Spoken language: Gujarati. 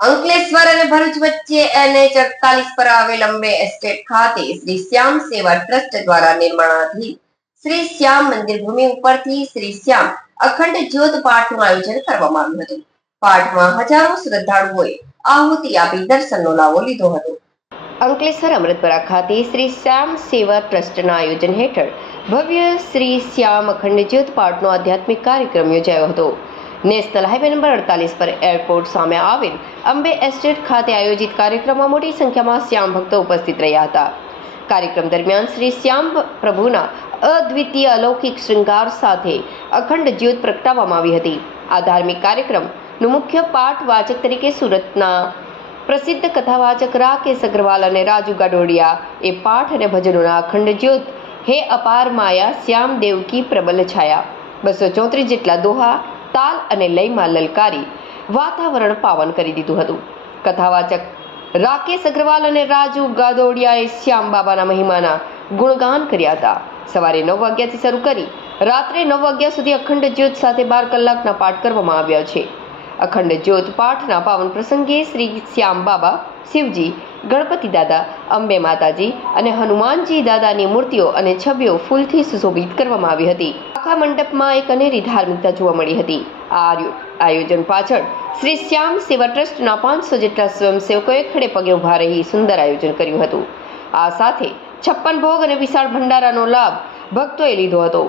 અંકલેશ્વર અને ભરૂચ વચ્ચે એનએચ અડતાલીસ પર આવેલ અંબે એસ્ટેટ ખાતે શ્રી શ્યામ સેવા ટ્રસ્ટ દ્વારા નિર્માણાધીન શ્રી શ્યામ મંદિર ભૂમિ ઉપરથી શ્રી શ્યામ અખંડ જ્યોત પાઠનું આયોજન કરવામાં આવ્યું હતું. પાઠમાં હજારો શ્રદ્ધાળુઓએ આહુતિ આપી દર્શનનો લાવો લીધો હતો. અંકલેશ્વર અમૃતપરા ખાતે શ્રી શ્યામ સેવા ટ્રસ્ટના આયોજન હેઠળ ભવ્ય શ્રી શ્યામ અખંડ જ્યોત પાઠનો આધ્યાત્મિક કાર્યક્રમ યોજાયો હતો. નેશનલ હાઈવે નંબર અડતાલીસ પર એરપોર્ટ સામે આવેલ અંબે એસ્ટેટ ખાતે આયોજિત કાર્યક્રમમાં મોટી સંખ્યામાં શ્યામ ભક્તો ઉપસ્થિત રહ્યા હતા. કાર્યક્રમ દરમિયાન શ્રી શ્યામ પ્રભુના અદ્વિતીય અલૌકિક શૃંગાર સાથે અખંડ જ્યોત પ્રગટાવવામાં આવી હતી. આ ધાર્મિક કાર્યક્રમનું મુખ્ય પાઠ વાચક તરીકે સુરતના પ્રસિદ્ધ કથાવાચક રાકેશ અગ્રવાલ અને રાજુ ગાડોડિયા. એ પાઠ અને ભજનોના અખંડ જ્યોત, હે અપાર માયા, શ્યામ દેવકી પ્રબલ છાયા. બસો ચોત્રીસ જેટલા દોહા તાલ અને લયમાં લલકારી વાતાવરણ પાવન કરી દીધું હતું. કથાવાચક રાકેશ અગ્રવાલ અને રાજુ ગાદોડિયાએ શ્યામ બાબાના મહિમાના ગુણગાન કર્યા હતા. સવારે નવ વાગ્યાથી શરૂ કરી રાત્રે નવ વાગ્યા સુધી અખંડ જ્યોત સાથે બાર કલાકના પાઠ કરવામાં આવ્યા છે. અખંડ જ્યોત પાઠના પાવન પ્રસંગે શ્રી શ્યામ બાબા, શિવજી, ગણપતિ દાદા, અંબે માતાજી અને હનુમાનજી દાદાની મૂર્તિઓ અને છબીઓ ફૂલથી સુશોભિત કરવામાં આવી હતી. આખા મંડપમાં એક અનેરી ધાર્મિકતા જોવા મળી હતી. આ આયોજન પાછળ શ્રી શ્યામ સેવા ટ્રસ્ટના પાંચસો જેટલા સ્વયંસેવકોએ ખડે પગે ઊભા રહી સુંદર આયોજન કર્યું હતું. આ સાથે છપ્પન ભોગ અને વિશાળ ભંડારાનો લાભ ભક્તોએ લીધો હતો.